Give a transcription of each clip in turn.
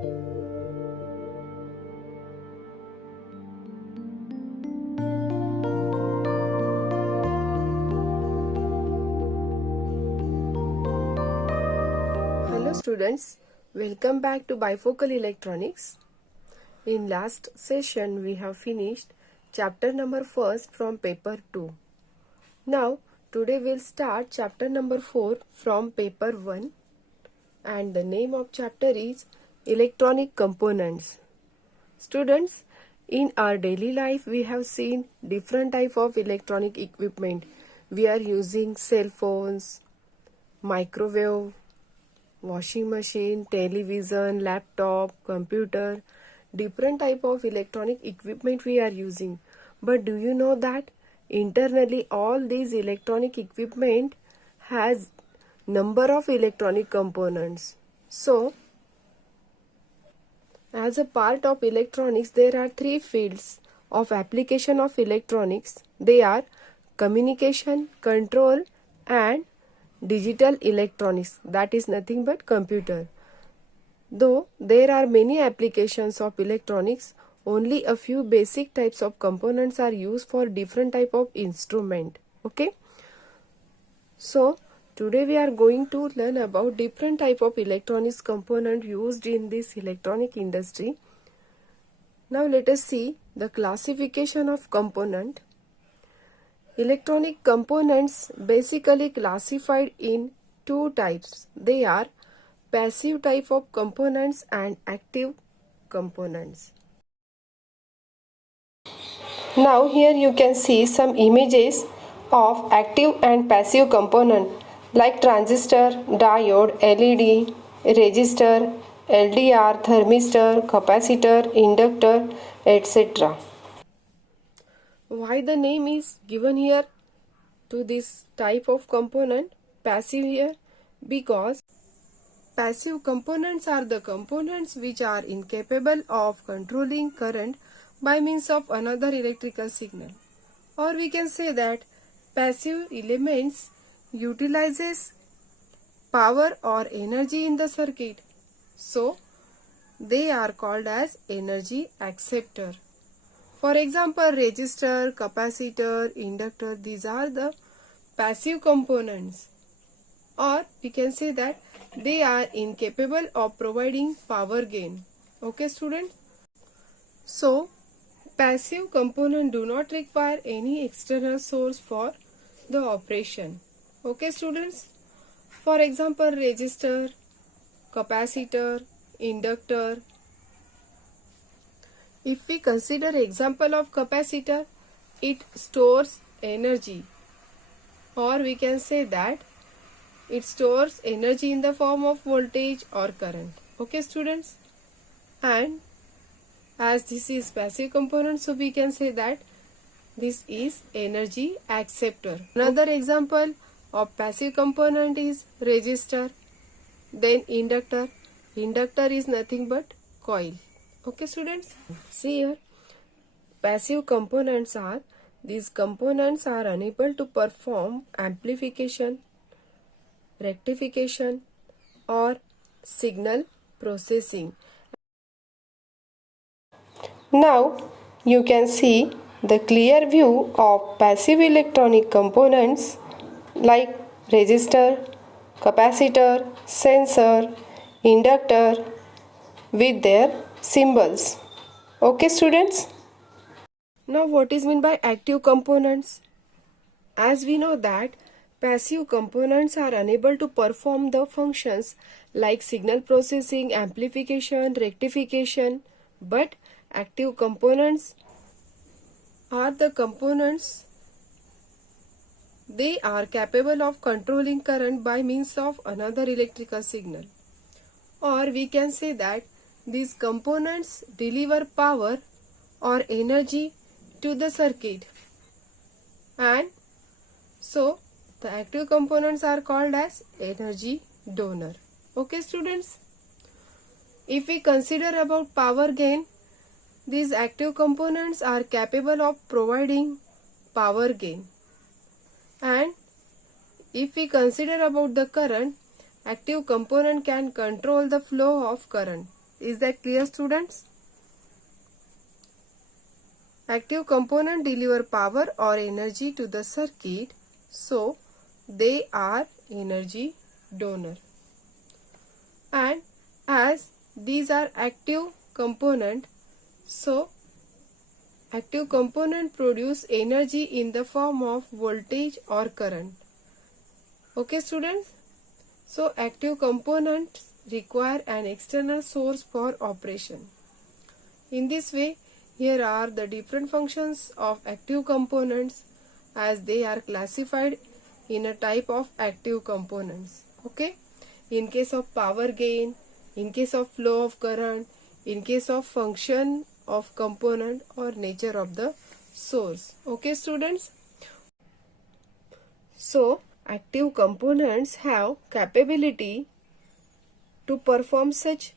Hello students, welcome back to Bifocal Electronics. In last session we have finished chapter number 1 from paper 2. Now today we'll start chapter number 4 from paper 1 and the name of chapter is Electronic Components. Students, in our daily life we have seen different type of electronic equipment. We are using cell phones, microwave, washing machine, television, laptop, computer, different type of electronic equipment we are using. But do you know that internally all these electronic equipment has number of electronic components. So as a part of electronics there are three fields of application of electronics. They are communication, control and digital electronics, that is nothing but computer. Though there are many applications of electronics, only a few basic types of components are used for different type of instrument. Okay, so today we are going to learn about different type of electronics component used in this electronic industry. Now let us see the classification of component. Electronic components basically classified in two types. They are passive type of components and active components. Now here you can see some images of active and passive component like transistor, diode, LED, resistor, LDR, thermistor, capacitor, inductor, etc. Why the name is given here to this type of component passive here? Because passive components are the components which are incapable of controlling current by means of another electrical signal. Or we can say that passive elements utilizes power or energy in the circuit. So they are called as energy acceptor. For example, resistor, capacitor, inductor, these are the passive components. Or we can say that they are incapable of providing power gain. Okay students? So, passive components do not require any external source for the operation. Okay students? For example, resistor, capacitor, inductor. If we consider example of capacitor, it stores energy, or we can say that it stores energy in the form of voltage or current. Okay students? And as this is passive component, so we can say that this is energy acceptor. Another example of passive component is resistor, then inductor. Inductor is nothing but coil. Okay students, see here, passive components are, these components are unable to perform amplification, rectification or signal processing. Now you can see the clear view of passive electronic components like resistor, capacitor, sensor, inductor with their symbols. Okay students? Now what is meant by active components? As we know that passive components are unable to perform the functions like signal processing, amplification, rectification, but active components are the components, they are capable of controlling current by means of another electrical signal. Or we can say that these components deliver power or energy to the circuit, and so the active components are called as energy donor. Okay students? If we consider about power gain, these active components are capable of providing power gain. And if we consider about the current, active component can control the flow of current. Is that clear, students? Active component deliver power or energy to the circuit, so they are energy donor. And as these are active component, so active component produce energy in the form of voltage or current. Okay, students? So active components require an external source for operation. In this way, here are the different functions of active components as they are classified in a type of active components. Okay? In case of power gain, in case of flow of current, in case of function of component or nature of the source. Okay, students? So, active components have capability to perform such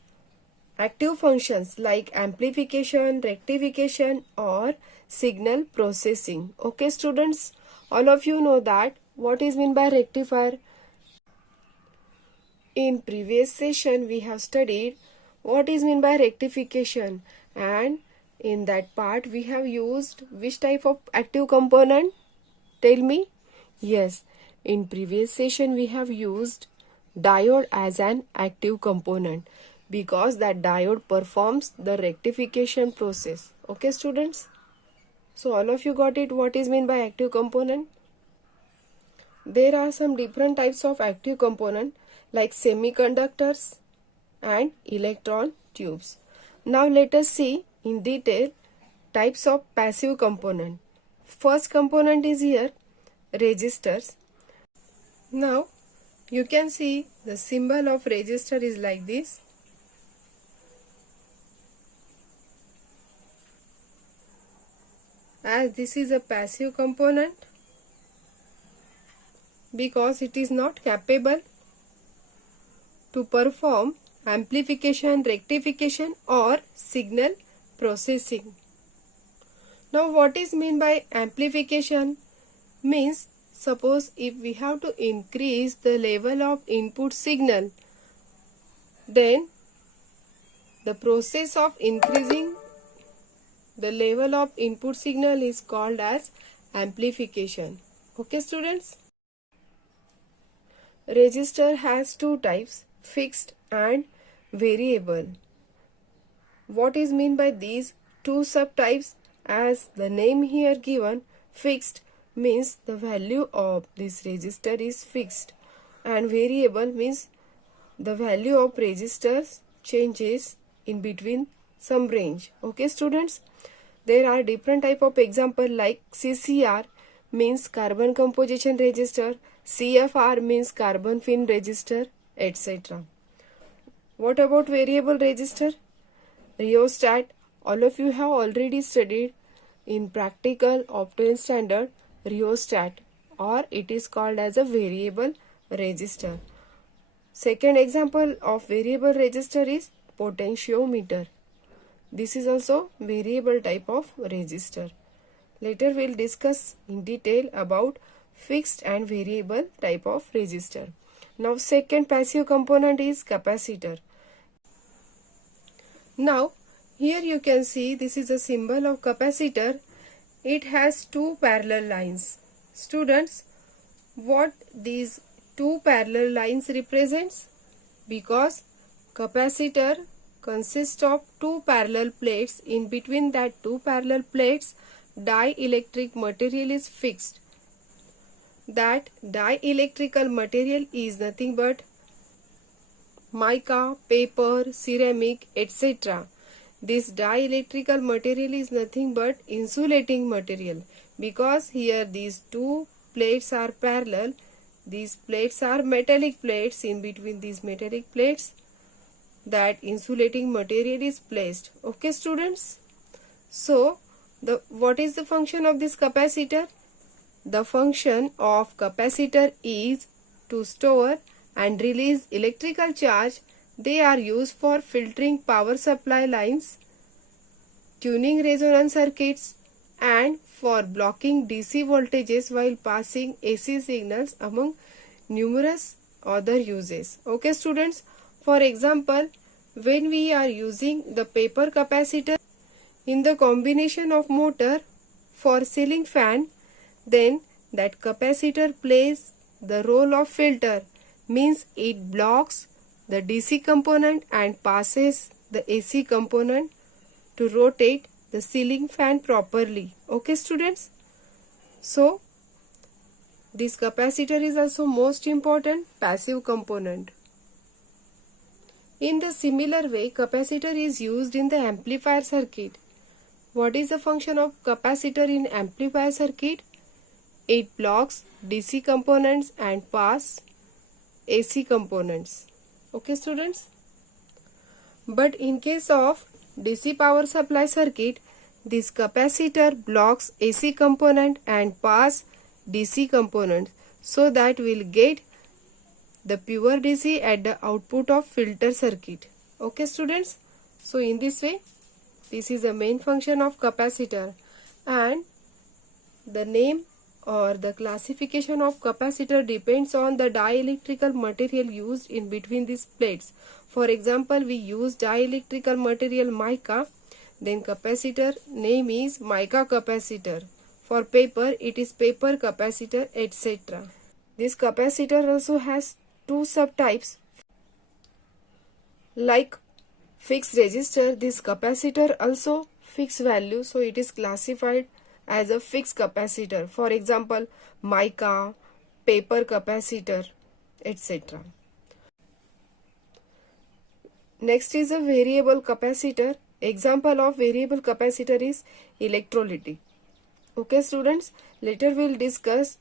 active functions like amplification, rectification or signal processing. Okay, students, all of you know that what is meant by rectifier. In previous session we have studied what is meant by rectification, and in that part we have used which type of active component? Tell me. Yes, in previous session we have used diode as an active component because that diode performs the rectification process. Okay, students? So all of you got it what is meant by active component? There are some different types of active component like semiconductors and electron tubes. Now let us see in detail types of passive component. First component is here resistors. Now you can see the symbol of resistor is like this. As this is a passive component because it is not capable to perform amplification, rectification or signal processing. Now what is meant by amplification? Means suppose if we have to increase the level of input signal, then the process of increasing the level of input signal is called as amplification. Okay, students? Resistor has two types, fixed and variable. What is meant by these two subtypes? As the name here given, fixed means the value of this resistor is fixed, and variable means the value of resistors changes in between some range. Okay, students? There are different type of example like CCR means carbon composition resistor, CFR means carbon fin resistor, etc. What about variable resistor? Rheostat. All of you have already studied in practical optoin standard rheostat, or it is called as a variable resistor. Second example of variable resistor is potentiometer. This is also variable type of resistor. Later we will discuss in detail about fixed and variable type of resistor. Now second passive component is capacitor. Now here you can see this is a symbol of capacitor. It has two parallel lines. Students, what these two parallel lines represents? Because capacitor consists of two parallel plates. In between that two parallel plates, dielectric material is fixed. That dielectrical material is nothing but mica, paper, ceramic, etc. This dielectrical material is nothing but insulating material, because here these two plates are parallel. These plates are metallic plates. In between these metallic plates, that insulating material is placed. Okay, students? So what is the function of this capacitor? The function of capacitor is to store and release electrical charge. They are used for filtering power supply lines, tuning resonance circuits, and for blocking DC voltages while passing AC signals, among numerous other uses. Okay, students? For example, when we are using the paper capacitor in the combination of motor for ceiling fan, then that capacitor plays the role of filter, means it blocks the DC component and passes the AC component to rotate the ceiling fan properly. Okay students? So this capacitor is also most important passive component. In the similar way, capacitor is used in the amplifier circuit. What is the function of capacitor in amplifier circuit? It blocks DC components and pass AC components. Okay students? But in case of DC power supply circuit, this capacitor blocks AC component and pass DC components, so that we'll get the pure DC at the output of filter circuit. Okay students? So in this way, this is the main function of capacitor, and the name or the classification of capacitor depends on the dielectrical material used in between these plates. For example, we use dielectrical material mica, then capacitor name is mica capacitor. For paper, it is paper capacitor, etc. This capacitor also has two subtypes. Like fixed resistor, this capacitor also fixed value, so it is classified as a fixed capacitor. For example, mica, paper capacitor, etc. Next is a variable capacitor. Example of variable capacitor is electrolytic. Okay students, later we will discuss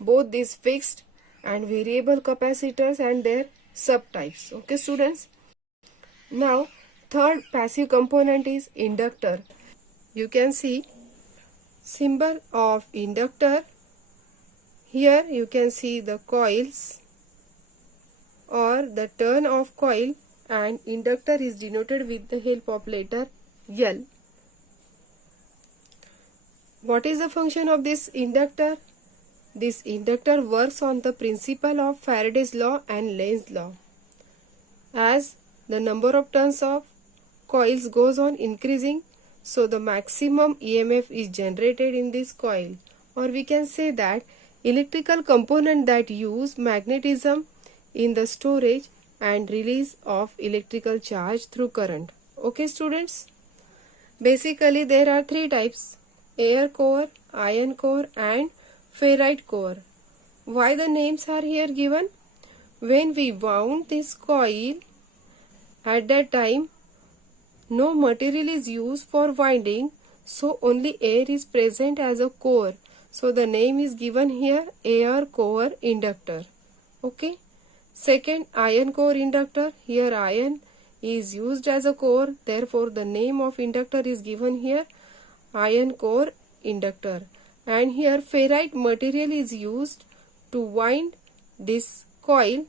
both these fixed and variable capacitors and their subtypes. Okay students. Now third passive component is inductor. You can see symbol of inductor. Here you can see the coils or the turn of coil, and inductor is denoted with the help of letter L. What is the function of this inductor? This inductor works on the principle of Faraday's law and Lenz's law. As the number of turns of coils goes on increasing, so the maximum EMF is generated in this coil. Or we can say that electrical component that use magnetism in the storage and release of electrical charge through current. Okay students? Basically there are three types: air core, iron core and ferrite core. Why the names are here given? When we wound this coil, at that time no material is used for winding, so only air is present as a core. So the name is given here air core inductor. Okay. Second, iron core inductor. Here iron is used as a core, therefore the name of inductor is given here iron core inductor. And here ferrite material is used to wind this coil,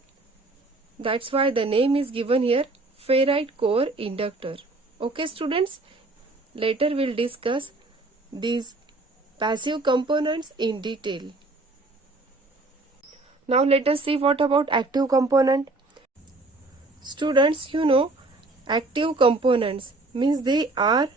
that's why the name is given here ferrite core inductor. Okay students, later we'll discuss these passive components in detail. Now let us see what about active component. Students, you know, active components means they are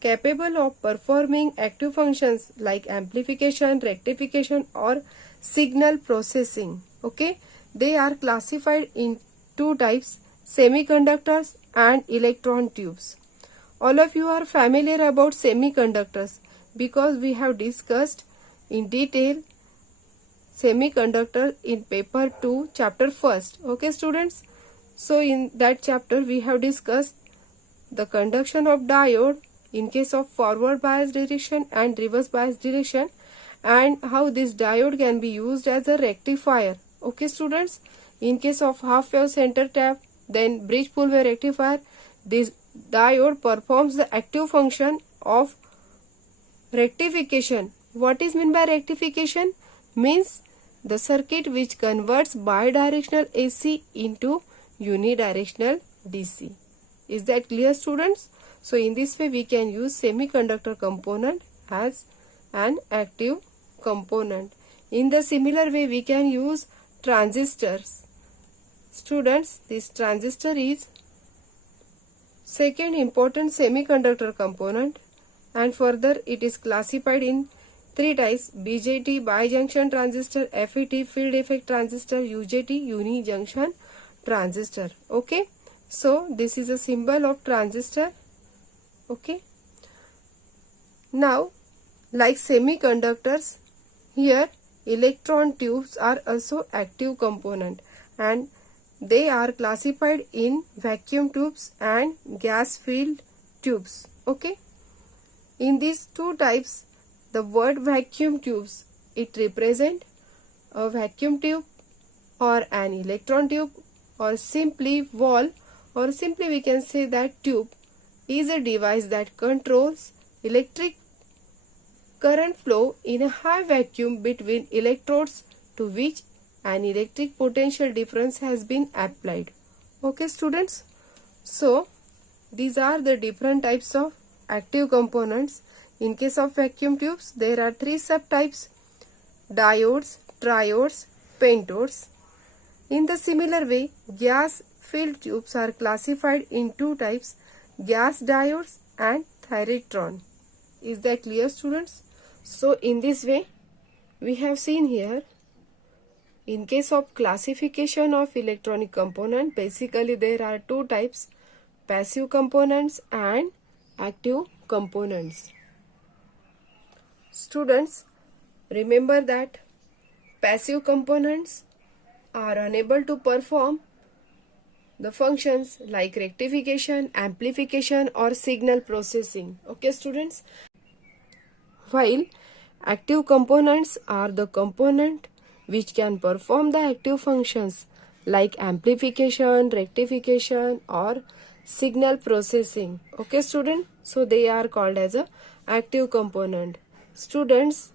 capable of performing active functions like amplification, rectification or signal processing. Okay, they are classified in two types: semiconductors and electron tubes. All of you are familiar about semiconductors because we have discussed in detail semiconductor in paper 2 chapter 1st. Okay students, so in that chapter we have discussed the conduction of diode in case of forward bias direction and reverse bias direction, and how this diode can be used as a rectifier. Okay students, in case of half wave center tap, then bridge pull wave rectifier, this diode performs the active function of rectification. What is meant by rectification? Means the circuit which converts bidirectional AC into unidirectional DC. Is that clear students? So in this way we can use semiconductor component as an active component. In the similar way we can use transistors. Students, this transistor is second important semiconductor component, and further it is classified in three types: BJT bijunction transistor, FET field effect transistor, UJT unijunction transistor. Okay, so this is a symbol of transistor. Okay, now like semiconductors, here electron tubes are also active component, and they are classified in vacuum tubes and gas filled tubes. Okay, in these two types, the word vacuum tubes, it represent a vacuum tube or an electron tube, or simply wall, or simply we can say that tube is a device that controls electric current flow in a high vacuum between electrodes to which an electric potential difference has been applied. Okay students, so these are the different types of active components. In case of vacuum tubes, there are three subtypes: diodes, triodes, pentodes. In the similar way, gas filled tubes are classified in two types: gas diodes and thyratron. Is that clear students? So in this way, we have seen here, in case of classification of electronic component, basically there are two types: passive components and active components. Students, remember that passive components are unable to perform the functions like rectification, amplification or signal processing. Okay students? While active components are the component which can perform the active functions like amplification, rectification or signal processing. Okay student? So they are called as a active component. Students,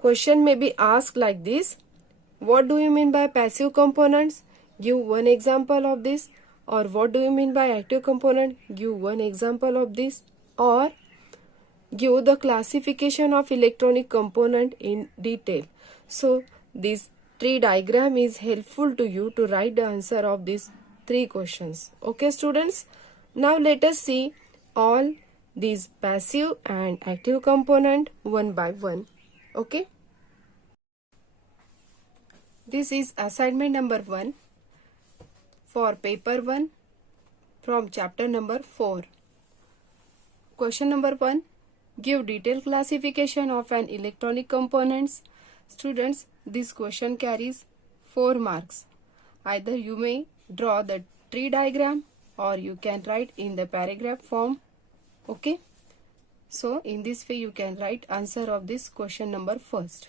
question may be asked like this: what do you mean by passive components? Give one example of this. Or what do you mean by active component? Give one example of this. Or give the classification of electronic component in detail. So this tree diagram is helpful to you to write the answer of these three questions. Okay students, now let us see all these passive and active component one by one. Okay, this is assignment number 1 for paper 1 from chapter number 4. Question number 1: give detailed classification of an electronic components. Students, this question carries 4 marks. Either you may draw the tree diagram or you can write in the paragraph form. Okay, so in this way you can write answer of this question number first.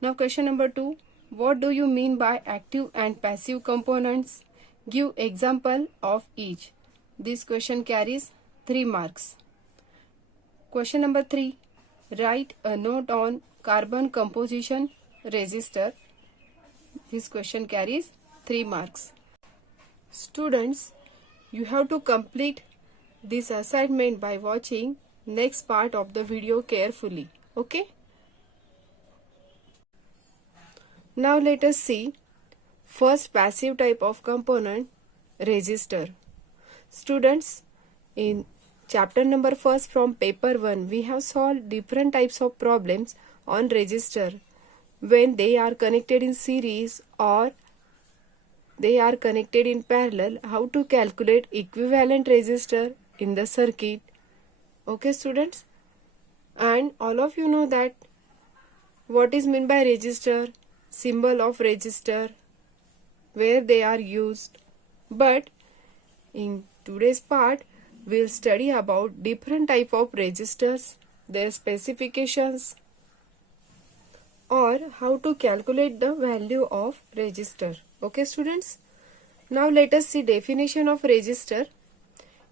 Now question number 2: what do you mean by active and passive components? Give example of each. This question carries 3 marks. Question number 3: write a note on carbon composition resistor. This question carries 3 marks. Students, you have to complete this assignment by watching next part of the video carefully. Okay? Now let us see first passive type of component, resistor. Students, in chapter number 1 from paper 1, we have solved different types of problems on resistor when they are connected in series or they are connected in parallel, how to calculate equivalent resistor in the circuit. Okay students? And all of you know that what is meant by resistor, symbol of resistor, where they are used. But in today's part, we'll study about different type of resistors, their specifications, or how to calculate the value of resistor. Okay students? Now let us see definition of resistor.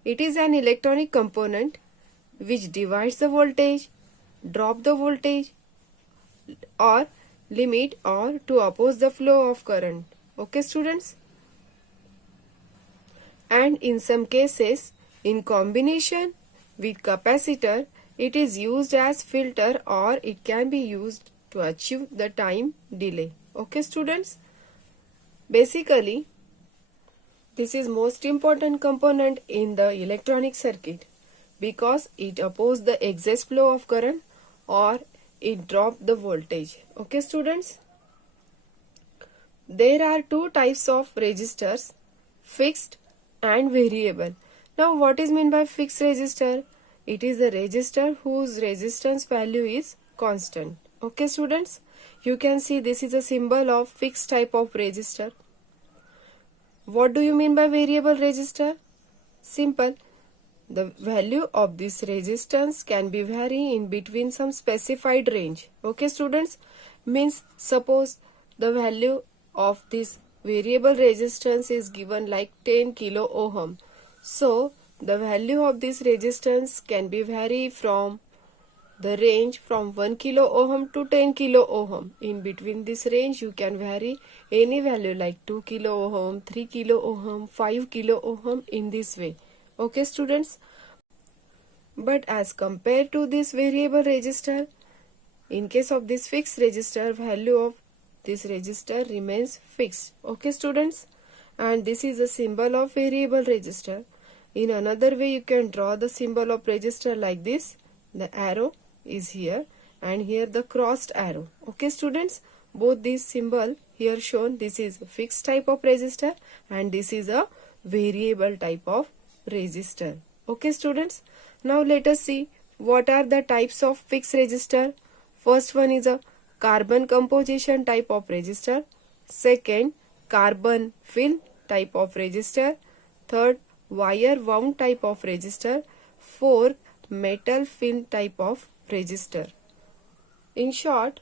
It is an electronic component which divides the voltage, drop the voltage, or limit or to oppose the flow of current. Okay students? And in some cases, in combination with capacitor, it is used as filter or it can be used to achieve the time delay. Okay students? Basically, This is most important component in the electronic circuit because it opposes the excess flow of current or it drops the voltage. Okay students? There are two types of resistors, fixed and variable. Now what is meant by fixed resistor? It is a resistor whose resistance value is constant. Okay students? You can see this is a symbol of fixed type of resistor. What do you mean by variable resistor? Simple. The value of this resistance can be vary in between some specified range. Okay students? Means suppose the value of this variable resistance is given like 10 kilo ohm. So the value of this resistance can be vary from the range from 1 kilo ohm to 10 kilo ohm. In between this range you can vary any value like 2 kilo ohm, 3 kilo ohm, 5 kilo ohm in this way. Okay students? But as compared to this variable resistor, in case of this fixed resistor, value of this resistor remains fixed. Okay students? And this is a symbol of variable resistor. In another way you can draw the symbol of resistor like this. The arrow is here and here the crossed arrow. Okay students? Both these symbol here shown, this is a fixed type of resistor and this is a variable type of resistor. Okay students? Now let us see what are the types of fixed resistor. First one is a carbon composition type of resistor. Second, carbon film type of resistor. Third, wire wound type of resistor. Fourth, metal film type of resistor. In short,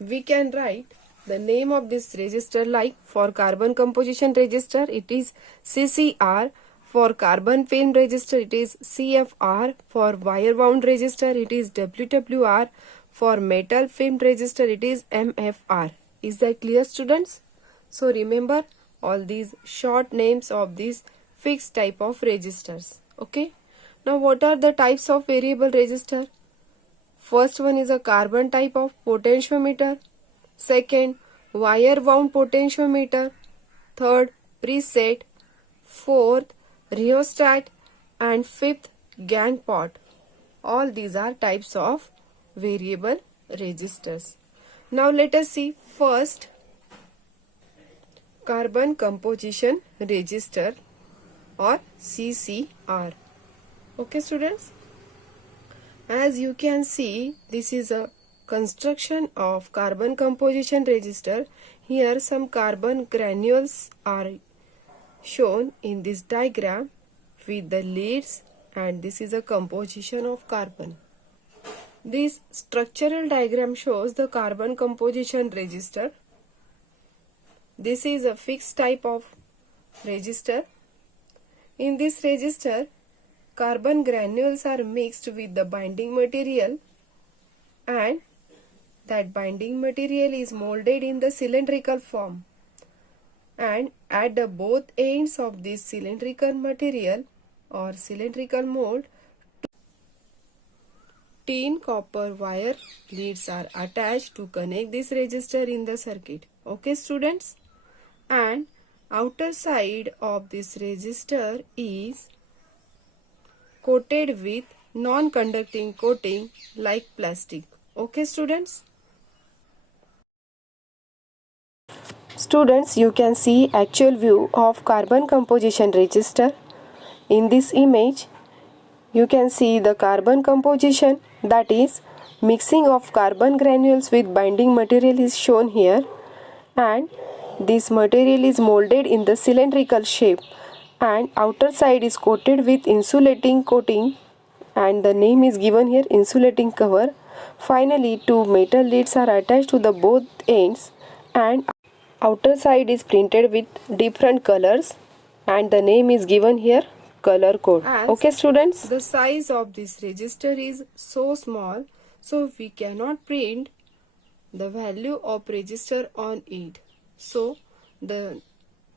we can write the name of this resistor like for carbon composition resistor it is CCR, for carbon film resistor it is CFR, for wire wound resistor it is WWR, for metal film resistor it is MFR. Is that clear students? So remember all these short names of these fixed type of resistors. Okay. Now what are the types of variable resistor? First one is a carbon type of potentiometer. Second, wire wound potentiometer. Third, preset. Fourth, rheostat. And fifth, gang pot. All these are types of variable resistors. Now let us see first carbon composition resistor or CCR. Okay students? As you can see, this is a construction of carbon composition resistor. Here some carbon granules are shown in this diagram with the leads and this is a composition of carbon. This structural diagram shows the carbon composition resistor. This is a fixed type of resistor. In this resistor, carbon granules are mixed with the binding material and that binding material is molded in the cylindrical form. And at the both ends of this cylindrical material or cylindrical mold, tin copper wire leads are attached to connect this resistor in the circuit. Okay students? And outer side of this resistor is coated with non-conducting coating like plastic. Okay students? Students, you can see actual view of carbon composition resistor. In this image, you can see the carbon composition, that is mixing of carbon granules with binding material is shown here, and this material is molded in the cylindrical shape and outer side is coated with insulating coating and the name is given here insulating cover. Finally, two metal leads are attached to the both ends and outer side is printed with different colors and the name is given here color code. Okay students? The size of this resistor is so small, so we cannot print the value of resistor on it. So the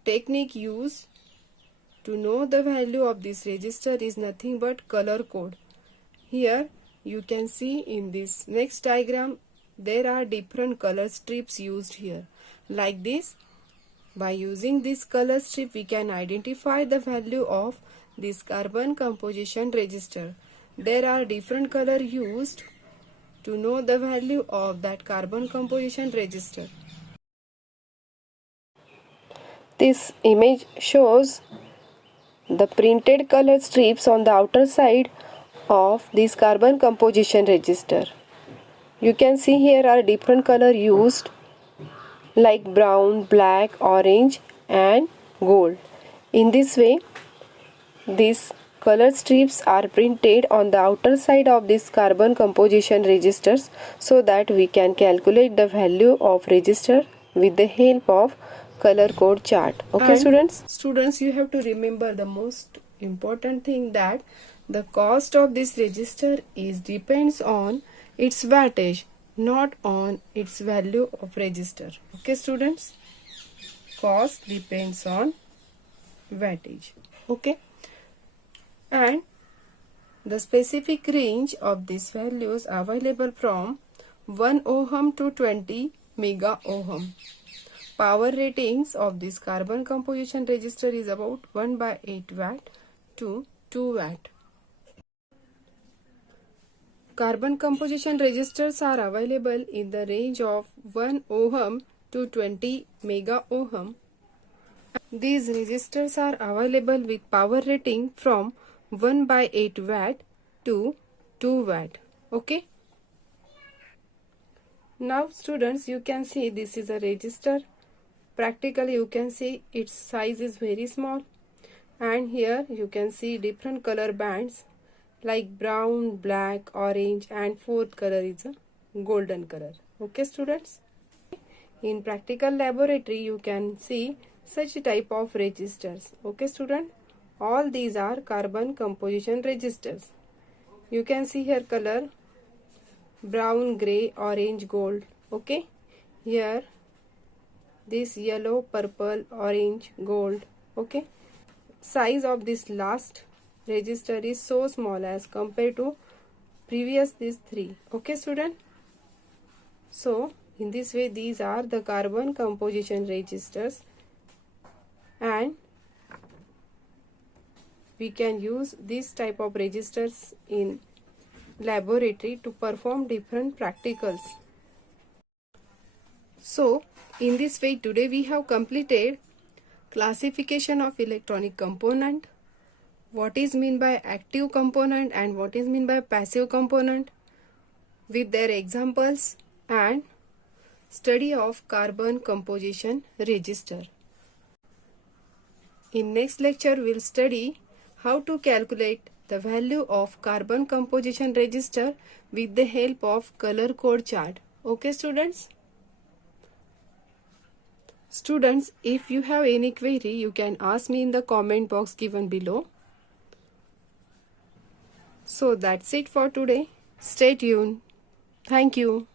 technique used to know the value of this resistor is nothing but color code. Here you can see in this next diagram there are different color strips used here. Like this, By using this color strip, we can identify the value of this carbon composition register. There are different colors used to know the value of that carbon composition register. This image shows the printed color strips on the outer side of this carbon composition register. You can see here are different colors used like brown, black, orange and gold. In this way, these color strips are printed on the outer side of this carbon composition registers so that we can calculate the value of register with the help of color code chart. Okay, students? Students, you have to remember the most important thing, that the cost of this register depends on its wattage, not on its value of register. Okay, students? Cost depends on wattage. Okay? And the specific range of these values available from 1 ohm to 20 mega ohm. Power ratings of this carbon composition register is about 1 by 8 watt to 2 watt. Carbon composition registers are available in the range of 1 ohm to 20 mega ohm. These resistors are available with power rating from 1 by 8 watt to 2 watt. Okay. Now students, you can see this is a resistor. Practically you can see its size is very small, and here you can see different color bands like brown, black, orange, and fourth color is a golden color. Okay students. In practical laboratory you can see such type of resistors. Okay student. All these are carbon composition registers. You can see here color brown, gray, orange, gold. Okay. Here this yellow, purple, orange, gold. Okay. Size of this last register is so small as compared to previous these three. Okay student. So in this way these are the carbon composition registers, and we can use this type of registers in laboratory to perform different practicals. So in this way today we have completed classification of electronic component, what is mean by active component and what is mean by passive component, with their examples, and study of carbon composition register. In next lecture we'll study how to calculate the value of carbon composition register with the help of color code chart. Okay students? Students, if you have any query, you can ask me in the comment box given below. So that's it for today. Stay tuned. Thank you.